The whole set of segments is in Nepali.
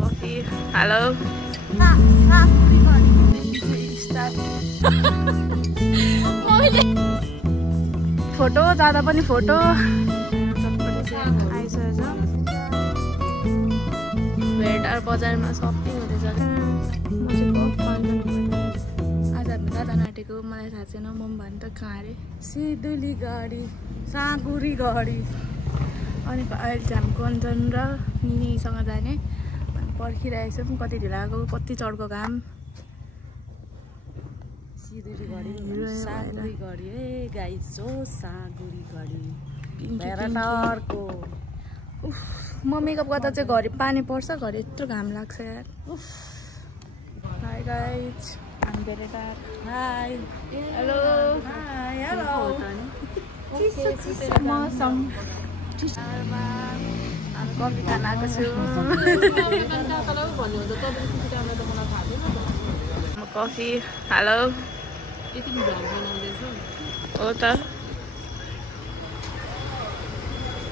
Coffee. Hello. फोटो जाँदा पनि फोटो आइसकेछ। भेटार बजारमा सपिङ हुँदैछ। आज हामी कता नाटेको मलाई थाहा छैन। म भन्नु त कहाँ अरे सिधुली गाडी साँगुरी गाडी। अनि अहिले चाहिँ हामी कञ्चन र निनीसँग जाने अनि पर्खिरहेछौँ। कति ढिलो आएको कति चढको घाम। सिधुली गाडी साँगुरी गाडी है गाइस हो साँगुरी गाडी भेराटारको। म मेकअप गर्दा चाहिँ घरि पानी पर्छ घरि यत्रो घाम लाग्छ यार। हाई गाइज हामी भेराटार। हाई हेलो हाई हेलो मौसम हामी कफी खान आएको छु। कफी हेलो हो त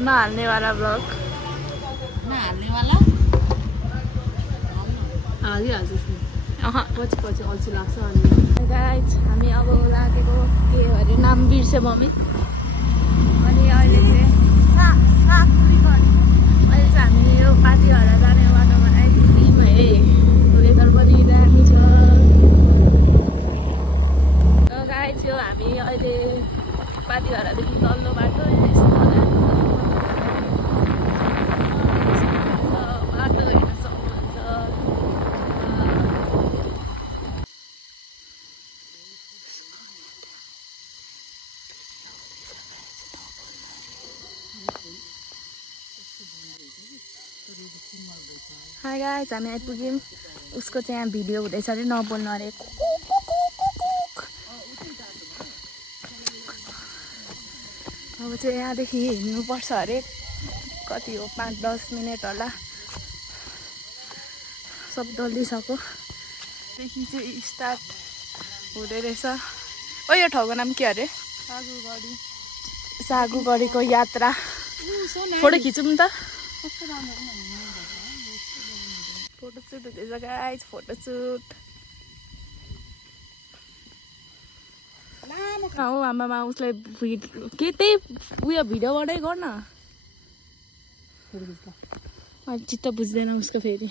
नहाल्नेवाला ब्लग नहाल्नेवाला हालिहाल्छु पछि पछि अल्छी लाग्छ। अनि गाइज हामी अब लागेको के अरे नाम बिर्से मम्मी। अनि अहिले चाहिँ हामी यो पार्टीहरू जाने बाटोमा आइपुग्यौँ है। वेदर पनि दामी छ। गाइज यो हामी अहिले पार्टीहरूदेखि तल्लो बाटो बाटो हेर्न सक्नुहुन्छ। हाई गाइज हामी आइपुग्यौँ। उसको चाहिँ यहाँ भिडियो हुँदैछ अरे नबोल्नु अरे। अब चाहिँ यहाँदेखि हिँड्नुपर्छ अरे कति हो 5-10 मिनट होला। सब डल्लिसक्यो। देखि चाहिँ स्टार्ट हुँदै रहेछ। ओ यो ठाउँको नाम के अरे? सागुगढीको यात्रा। फोटो खिचौँ त। फोटोसुट हुँदैछ गाइज फोटोसुट। हो आमामा उसलाई के त्यही उयो भिडियोबाटै गर्न। अहिले चित्त बुझ्दैन उसको फेरि।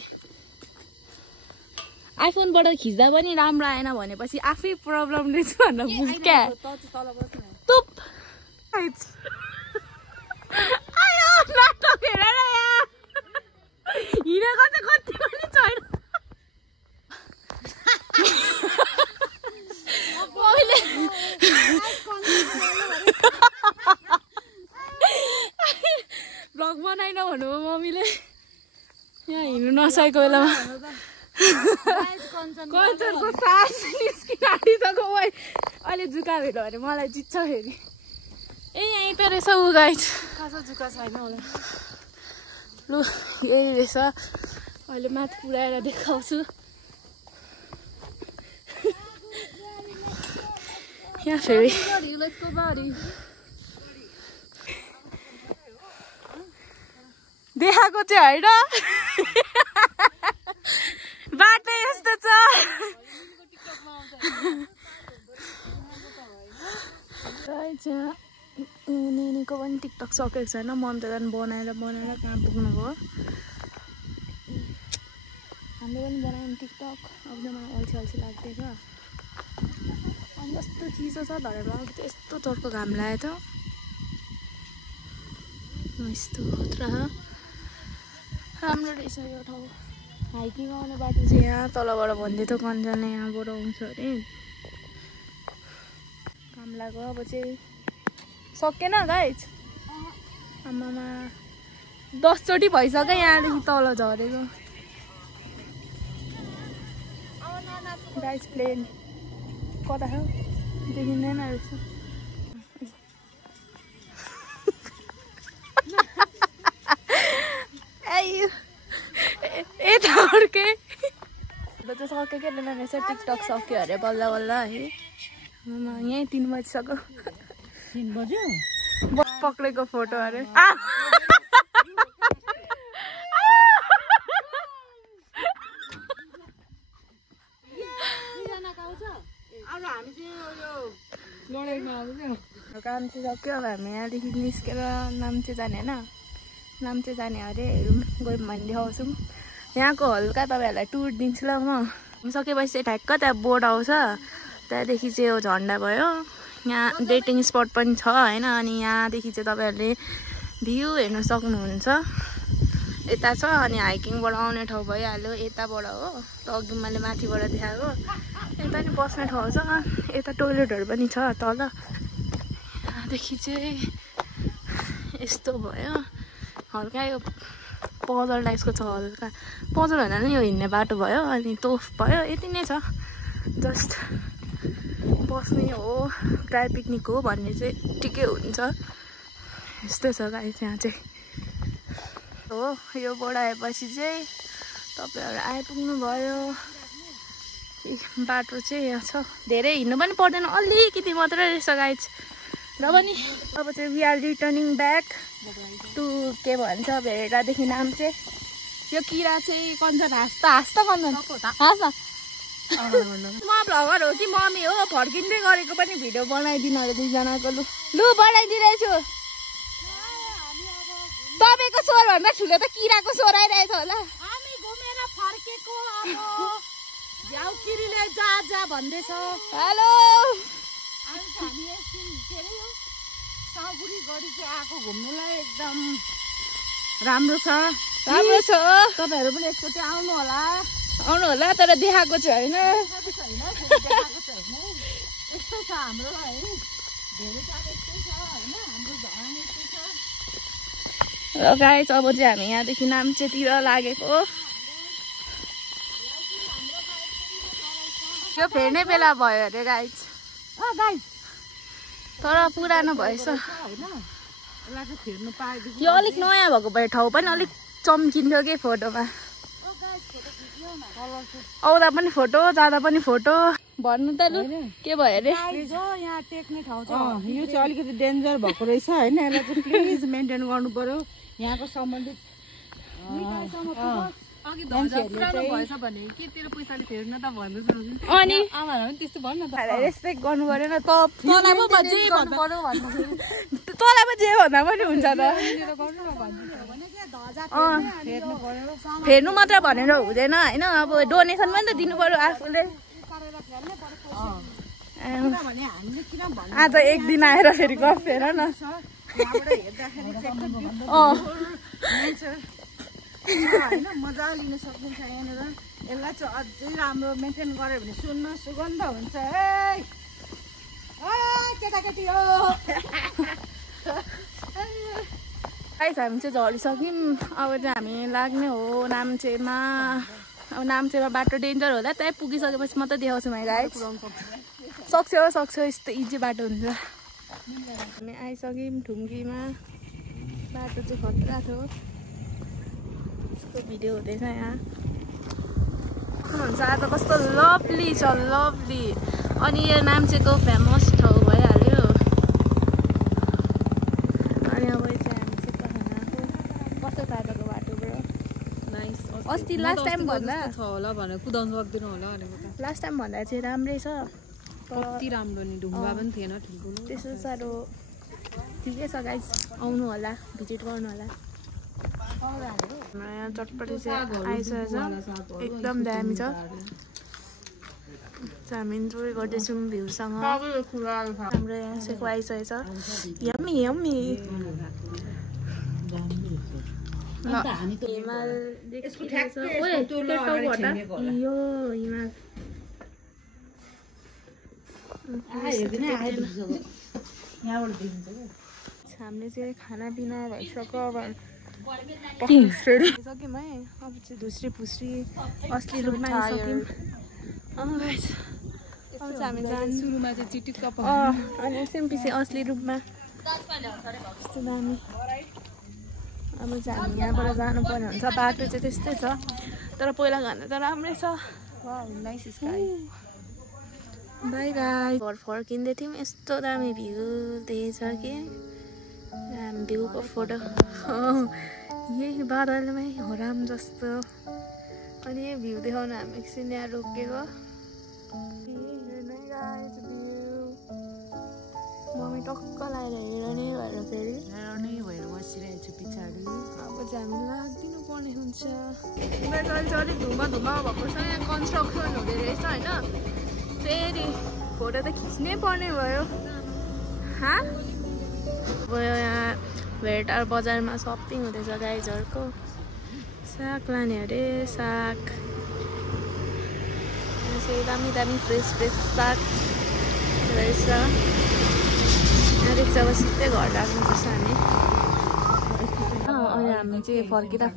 आइफोनबाट खिच्दा पनि राम्रो आएन भनेपछि आफै प्रब्लम रहेछ भनेर बुझ क्या। तुप आयो नाटक हेरेर यहाँ हिँडेको चाहिँ कति पनि छैन। भ्लग बनाइन भन्नु मम्मीले यहाँ हिँड्नु नसकेको बेलामा कञ्चनको सास निस्किन आँटिसक्यो। अहिले जुका भेट्यो भने मलाई जित्छ फेरि। ए यहीँ त रहेछ ऊ गाइज खासा जुका छैन होला। लु यही रहेछ। अहिले माथि पुऱ्याएर देखाउँछु। यहाँ फेरि देखाएको चाहिँ होइन बाटो यस्तो छ। नेनीको पनि टिकटक सकेको छैन। ममता झन् बनाएर कहाँ पुग्नु भयो। हामीले पनि बनायौँ टिकटक। अब मलाई अल्छी लाग्दैछ। अनि कस्तो चिसो छ धरेर अघि त यस्तो चर्को घाम लाग्यो त। यस्तो खतरा राम्रो रहेछ यो ठाउँ। हाइकिङ आउने बाटो चाहिँ यहाँ तलबाट भन्दै थियो कञ्चनले यहाँबाट आउँछ अरे। काम लाग्यो अब चाहिँ सकेन गाइज। आमामा 10 चोटि भइसक्यो यहाँदेखि तल झरेको। गाइज प्लेन कता छ देखिँदैन रहेछ। अर्कै चाहिँ सक्यो के रहेछ। टिकटक सक्यो अरे बल्ल बल्ल है। यहीँ 3 बजिसक्यो। 3 बज्यो पक्रेको फोटो अरे। काम चाहिँ सक्यो। अब हामी यहाँदेखि निस्केर नाम्चे जाने होइन, नाम्चे जाने अरे हेरौँ, गयौँ भने देखाउँछौँ। यहाँको हल्का तपाईँहरूलाई टुर दिन्छु ल म। सकेपछि चाहिँ ठ्याक्क त्यहाँ बोर्ड आउँछ, त्यहाँदेखि चाहिँ यो झन्डा भयो। यहाँ डेटिङ स्पट पनि छ होइन। अनि यहाँदेखि चाहिँ तपाईँहरूले भ्यू हेर्न सक्नुहुन्छ। यता छ अनि हाइकिङबाट आउने ठाउँ भइहाल्यो यताबाट हो, त अघि मैले माथिबाट देखाएको। यता नि बस्ने ठाउँ छ, यता टोइलेटहरू पनि छ तल। यहाँदेखि चाहिँ यस्तो भयो, हल्का यो पजल टाइपको छ, हल्का पजल होइन नि, यो हिँड्ने बाटो भयो अनि तोफ भयो, यति नै छ। जस्ट बस्ने हो, ड्राई पिकनिक हो भन्ने चाहिँ ठिकै हुन्छ। यस्तो छ गाइस यहाँ चाहिँ हो। यो बोर्ड आएपछि चाहिँ तपाईँहरू आइपुग्नु भयो। बाटो चाहिँ यहाँ छ, धेरै हिँड्नु पनि पर्दैन, अलिकति मात्रै रहेछ गाइस। र पनि अब चाहिँ we are returning back to के भन्छ भेडादेखि नाम्चे। यो किरा चाहिँ कञ्चन हाँस्दा कञ्चन हाँस म भ्लगर हो कि मम्मी हो, फर्किँदै गरेको पनि भिडियो बनाइदिनु अरे दुईजनाको। लु बनाइदिइरहेछु। तपाईँको स्वर भन्दा ठुलो त किराको स्वर आइरहेछ होला। हामी घुमेर फर्केको, अब झ्याउकिरीले जा जा भन्दैछ। हेलो, हामी एकछिन के अरे यो सागुरी गढी चाहिँ आएको घुम्नुलाई, एकदम राम्रो छ, राम्रो छ। तपाईँहरू पनि एकचोटि आउनु होला। आउनु होला, तर देखाएको चाहिँ होइन। यस्तै छ हाम्रो है, धेरै जग्गा यस्तै छ होइन, हाम्रो धरान यस्तै छ। र गाइस अब चाहिँ हामी यहाँदेखि नाम्चेतिर लागेको। यो फेर्ने बेला भयो अरे गाइस, तर पुरानो भएछ। यो अलिक नयाँ भएको भए ठाउँ पनि अलिक चम्किन्थ्यो कि फोटोमा। आउँदा पनि फोटो, जाँदा पनि फोटो। भन्नु त लु के भयो अरे? यहाँ टेक्ने ठाउँ छ, यो चाहिँ अलिकति डेन्जर भएको रहेछ होइन। यसलाई चाहिँ प्लिज मेन्टेन गर्नु पर्यो यहाँको सम्बन्धित अनि रेस्पेक्ट गर्नु परेन त, तँलाई पो जे भन्दा पनि हुन्छ त। फेर्नु मात्र भनेर हुँदैन होइन, अब डोनेसन पनि त दिनु पर्यो आफूले। आज एक दिन आएर फेरि गफ फेर न। मजा लिन सकिन्छ यहाँनिर। यसलाई चाहिँ अझै राम्रो मेन्टेन गर्यो भने सुन्न सुगन्ध हुन्छ। केटाकेटी हो गाइस, हामी चाहिँ झरिसक्यौँ। अब चाहिँ हामी लाग्ने हो नाम्चेमा। अब नाम्चेमा बाटो डेन्जर होला, त्यहीँ पुगिसकेपछि मात्रै देखाउँछु मैले गाइस। सक्छौ यस्तो इजी बाटो हुन्छ। हामी आइसक्यौँ ढुङ्गीमा, बाटो चाहिँ खतरा थियो। यसको भिडियो हुँदैछ यहाँ। हुन्छ आज कस्तो लभली छ, लभली। अनि यो नाम्चेको फेमस ठाउँ भइहाल्यो। अनि अब चाहिँ हामी चाहिँ कहाँ आएको, कस्तो छ आजको बाटोबाट? नाइस। अस्ति लास्ट टाइम भन्दा छ होला भनेर कुदाउनु सक्दिनँ होला भनेको त। लास्ट टाइम भन्दा चाहिँ राम्रै छ, कति राम्रो नि, ढुङ्गा पनि थिएन ठुल्ठुलो। त्यस्तो साह्रो ठिकै छ गाइस, आउनु होला, भिजिट गर्नु होला। यहाँ चटपटी चाहिँ आइसकेको छ, एकदम दामी छ। हामी इन्जोय गर्दैछौँ भ्यूसँग। हाम्रो यहाँ सेको आइसकेको छ, यम्मी यम्मी। हिमाल देखिरहेको छ, यो हिमाल। हामीले चाहिँ खानापिना भइसक्यो, सक्यौँ है। अब चाहिँ धुस्री फुस्री असली रूपमा आइसक्यौँ। अब चाहिँ हामी जानु सुरुमा चाहिँ चिटिक्क अनि एकछिन पछि असली रूपमा यस्तो दामी। अब चाहिँ हामी यहाँबाट जानुपर्ने हुन्छ, बाटो चाहिँ त्यस्तै छ, तर पहिला भन्दा त राम्रै छ। Nice sky. By by. घर फर्किँदै थियौँ, यस्तो दामी भ्यू देखेछ कि, भ्यूको फोटो यही बादलमै हराम जस्तो। अनि यो भ्यू देखाउन हामी एकछिन यहाँ रोकेको। मम्मी टक्क लाएर हेर्ने भएर फेरि नै भएर बसिरहेको छु पछाडि। अब चाहिँ हामी लागिदिनु पर्ने हुन्छ। मेरो अहिले चाहिँ अलिक धुमा भएको छ, यहाँ कन्स्ट्रक्सन हुँदै रहेछ होइन। फेरि फोटो त खिच्नै पर्ने भयो। गयो यहाँ भेटार बजारमा सपिङ हुँदैछ गाइजहरूको। साग लाने अरे साग, दामी दामी फ्रेस साग रहेछ। यहाँ देख्छ अब सिधै घर राख्नुपर्छ हामी। अनि हामी चाहिँ फर्किँदै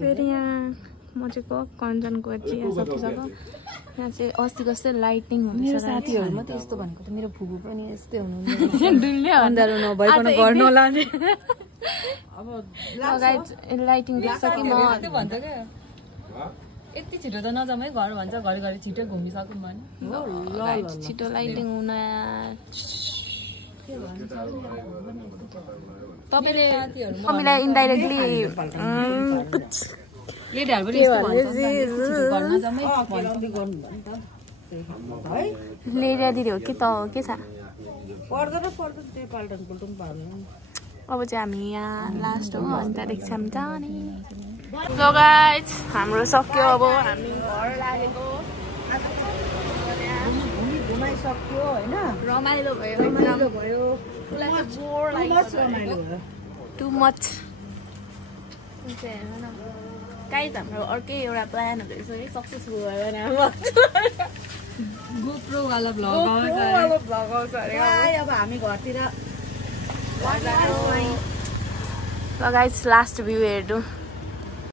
फेरि यहाँ म चाहिँ कञ्चनको चिया सकिसक्यो। यहाँ चाहिँ अस्तिको जस्तै लाइटिङ हुन्छ। मेरो साथीहरू मात्रै यस्तो भनेको त मेरो फुपू पनि यस्तै हुनुहुन्न। अन्धारो नभइकन घर नलाने। अब लाइटिङ देख्छ कि म भन्छ क्या यति छिटो त नजाउँ है घर भन्छ। घरि छिटो घुमिसक्यौँ भने छिटो लाइटिङ हुन। तपाईँलाई इन्डाइरेक्टली लेरिया दिदी हो कि त हो के छ? अब चाहिँ हामी यहाँ लास्ट हो अनि त्यहाँदेखि चाहिँ हामी जाने। सो गाइज हाम्रो सक्यो। अब हामी घर लागेको घुमाइसक्यो होइन। रमाइलो भयो टु मच। गाइज हाम्रो अर्कै एउटा प्लान हुँदैछ कि सक्सेसफुल भयो भने गोप्रोवाला भ्लग आउँछ अरे। अब हामी घरतिर ल गाइज लास्ट भ्यू हेर्नु।